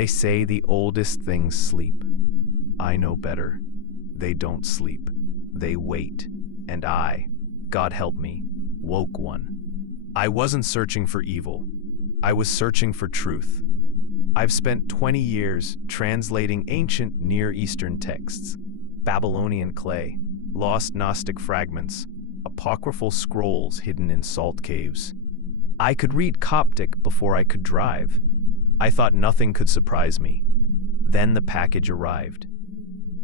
They say the oldest things sleep. I know better. They don't sleep. They wait. And I, God help me, woke one. I wasn't searching for evil. I was searching for truth. I've spent 20 years translating ancient Near Eastern texts, Babylonian clay, lost Gnostic fragments, apocryphal scrolls hidden in salt caves. I could read Coptic before I could drive. I thought nothing could surprise me. Then the package arrived,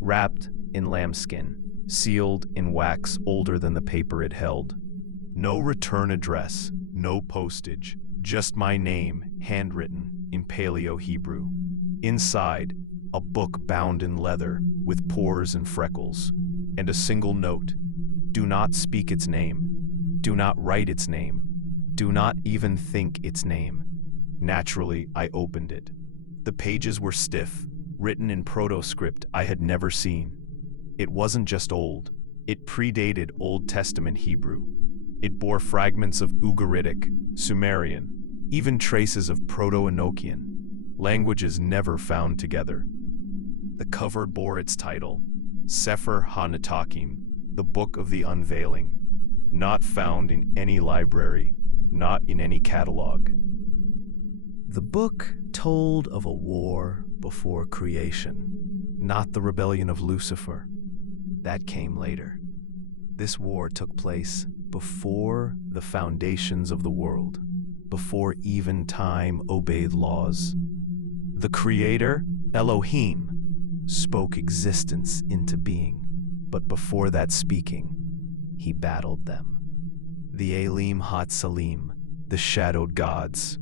wrapped in lambskin, sealed in wax older than the paper it held. No return address, no postage, just my name, handwritten in Paleo-Hebrew. Inside, a book bound in leather with pores and freckles, and a single note: do not speak its name, do not write its name, do not even think its name. Naturally, I opened it. The pages were stiff, written in proto-script I had never seen. It wasn't just old. It predated Old Testament Hebrew. It bore fragments of Ugaritic, Sumerian, even traces of Proto-Enochian, languages never found together. The cover bore its title, Sefer HaNetakim, the Book of the Unveiling, not found in any library, not in any catalog. The book told of a war before creation, not the rebellion of Lucifer. That came later. This war took place before the foundations of the world, before even time obeyed laws. The Creator, Elohim, spoke existence into being, but before that speaking, he battled them. The Elim Hatsalim, the shadowed gods.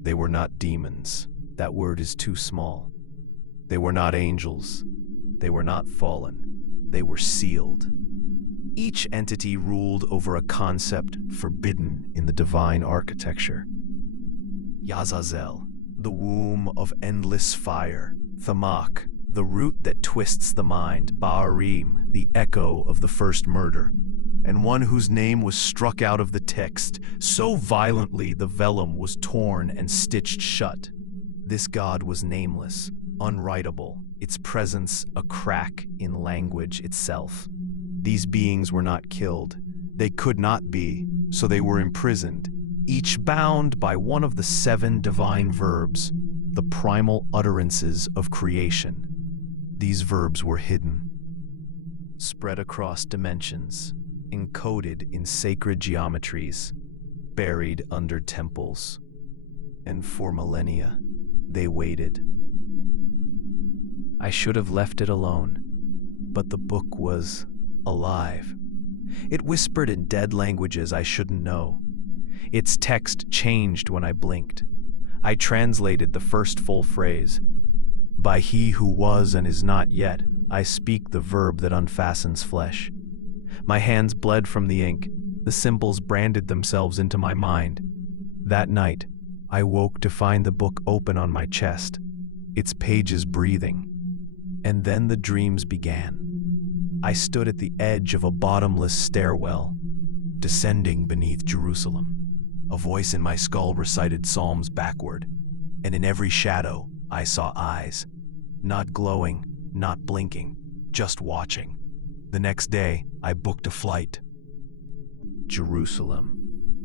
They were not demons. That word is too small. They were not angels. They were not fallen. They were sealed. Each entity ruled over a concept forbidden in the divine architecture. Yazazel, the womb of endless fire. Thamach, the root that twists the mind. Ba'arim, the echo of the first murder. And one whose name was struck out of the text so violently the vellum was torn and stitched shut. This god was nameless, unwritable, its presence a crack in language itself. These beings were not killed. They could not be, so they were imprisoned, each bound by one of the 7 divine verbs, the primal utterances of creation. These verbs were hidden, spread across dimensions, encoded in sacred geometries, buried under temples. And for millennia, they waited. I should have left it alone, but the book was alive. It whispered in dead languages I shouldn't know. Its text changed when I blinked. I translated the first full phrase. By he who was and is not yet, I speak the verb that unfastens flesh. My hands bled from the ink. The symbols branded themselves into my mind. That night, I woke to find the book open on my chest, its pages breathing. And then the dreams began. I stood at the edge of a bottomless stairwell, descending beneath Jerusalem. A voice in my skull recited psalms backward, and in every shadow I saw eyes, not glowing, not blinking, just watching. The next day, I booked a flight. Jerusalem,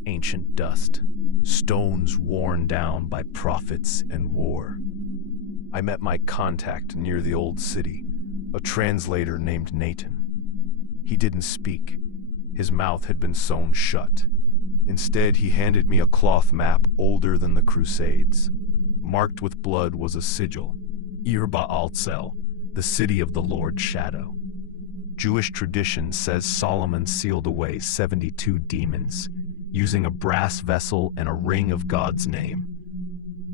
ancient dust, stones worn down by prophets and war. I met my contact near the old city, a translator named Nathan. He didn't speak. His mouth had been sewn shut. Instead, he handed me a cloth map older than the Crusades. Marked with blood was a sigil, Ir Ba'al-Zel, the city of the Lord's shadow. Jewish tradition says Solomon sealed away 72 demons, using a brass vessel and a ring of God's name.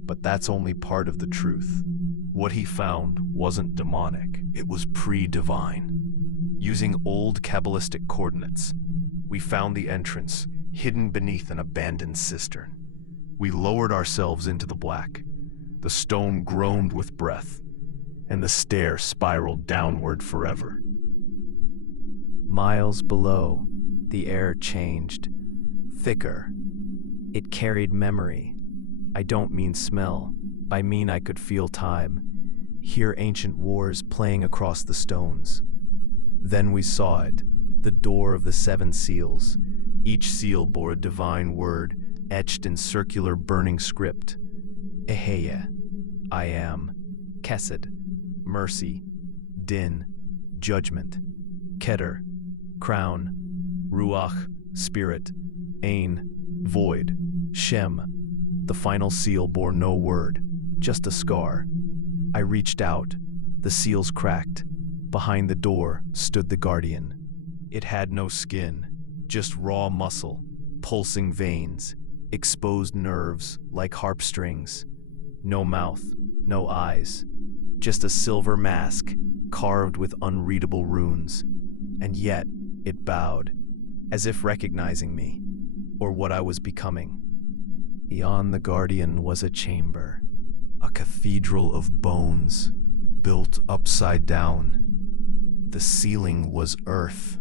But that's only part of the truth. What he found wasn't demonic, it was pre-divine. Using old Kabbalistic coordinates, we found the entrance, hidden beneath an abandoned cistern. We lowered ourselves into the black. The stone groaned with breath, and the stair spiraled downward forever. Miles below, the air changed, thicker. It carried memory. I don't mean smell. I mean, I could feel time, hear ancient wars playing across the stones. Then we saw it, the door of the 7 seals. Each seal bore a divine word etched in circular burning script. Eheya, I am. Kesed, mercy. Din, judgment. Keter, crown. Ruach, spirit. Ain, void. Shem, the final seal bore no word, just a scar. I reached out. The seals cracked. Behind the door stood the guardian. It had no skin, just raw muscle, pulsing veins, exposed nerves like harp strings. No mouth, no eyes, just a silver mask carved with unreadable runes. And yet it bowed, as if recognizing me, or what I was becoming. Beyond the guardian was a chamber, a cathedral of bones, built upside down. The ceiling was earth.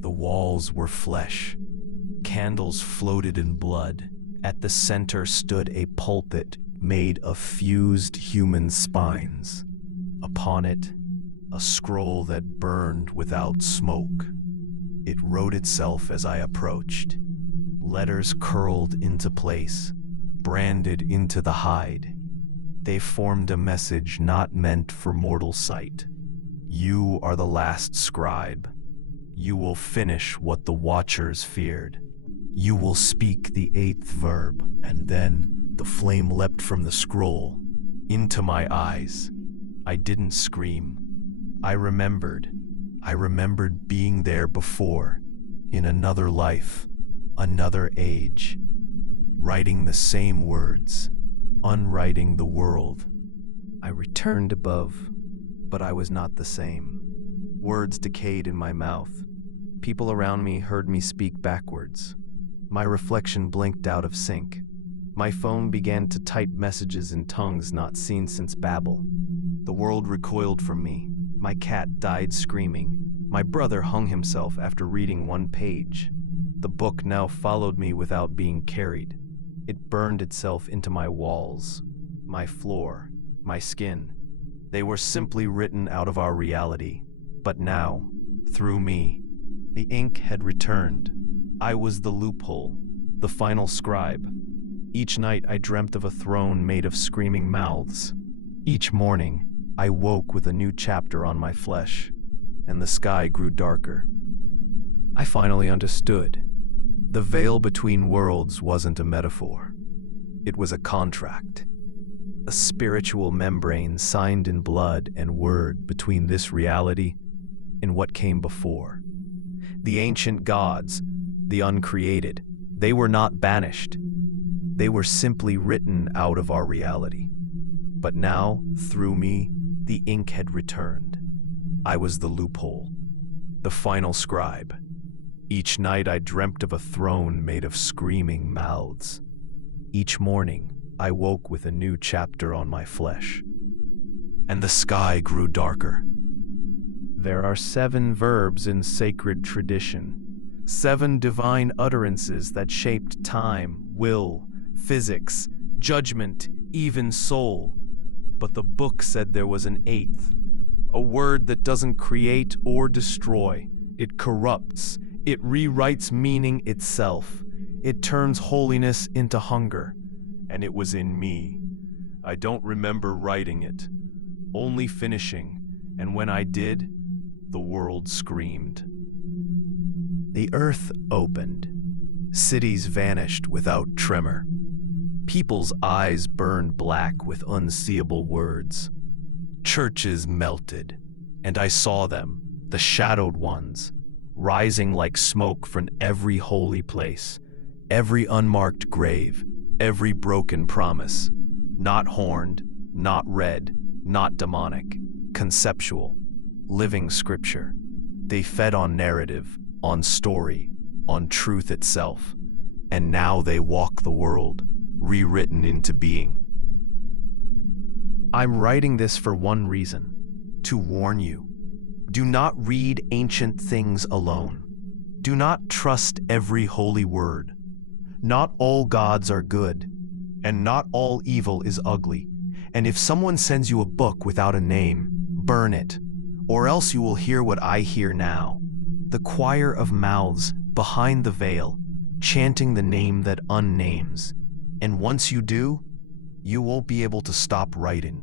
The walls were flesh. Candles floated in blood. At the center stood a pulpit made of fused human spines. Upon it, a scroll that burned without smoke. It wrote itself as I approached. Letters curled into place, branded into the hide. They formed a message not meant for mortal sight. You are the last scribe. You will finish what the Watchers feared. You will speak the 8th verb, and then the flame leapt from the scroll into my eyes. I didn't scream. I remembered. I remembered being there before, in another life, another age, writing the same words, unwriting the world. I returned above, but I was not the same. Words decayed in my mouth. People around me heard me speak backwards. My reflection blinked out of sync. My phone began to type messages in tongues not seen since Babel. The world recoiled from me. My cat died screaming. My brother hung himself after reading 1 page. The book now followed me without being carried. It burned itself into my walls, my floor, my skin. They were simply written out of our reality. But now, through me, the ink had returned. I was the loophole, the final scribe. Each night I dreamt of a throne made of screaming mouths. Each morning, I woke with a new chapter on my flesh, and the sky grew darker. I finally understood. The veil between worlds wasn't a metaphor. It was a contract. A spiritual membrane signed in blood and word between this reality and what came before. The ancient gods, the uncreated, they were not banished. They were simply written out of our reality. But now, through me, the ink had returned. I was the loophole, the final scribe. Each night I dreamt of a throne made of screaming mouths. Each morning I woke with a new chapter on my flesh. And the sky grew darker. There are 7 verbs in sacred tradition, 7 divine utterances that shaped time, will, physics, judgment, even soul. But the book said there was an 8th, a word that doesn't create or destroy. It corrupts. It rewrites meaning itself. It turns holiness into hunger. And it was in me. I don't remember writing it, only finishing, and when I did, the world screamed. The earth opened. Cities vanished without tremor. People's eyes burned black with unseeable words. Churches melted, and I saw them, the shadowed ones, rising like smoke from every holy place, every unmarked grave, every broken promise. Not horned, not red, not demonic, conceptual, living scripture. They fed on narrative, on story, on truth itself, and now they walk the world, rewritten into being. I'm writing this for one reason, to warn you. Do not read ancient things alone. Do not trust every holy word. Not all gods are good. And not all evil is ugly. And if someone sends you a book without a name, burn it. Or else you will hear what I hear now. The choir of mouths behind the veil, chanting the name that unnames. And once you do, you won't be able to stop writing.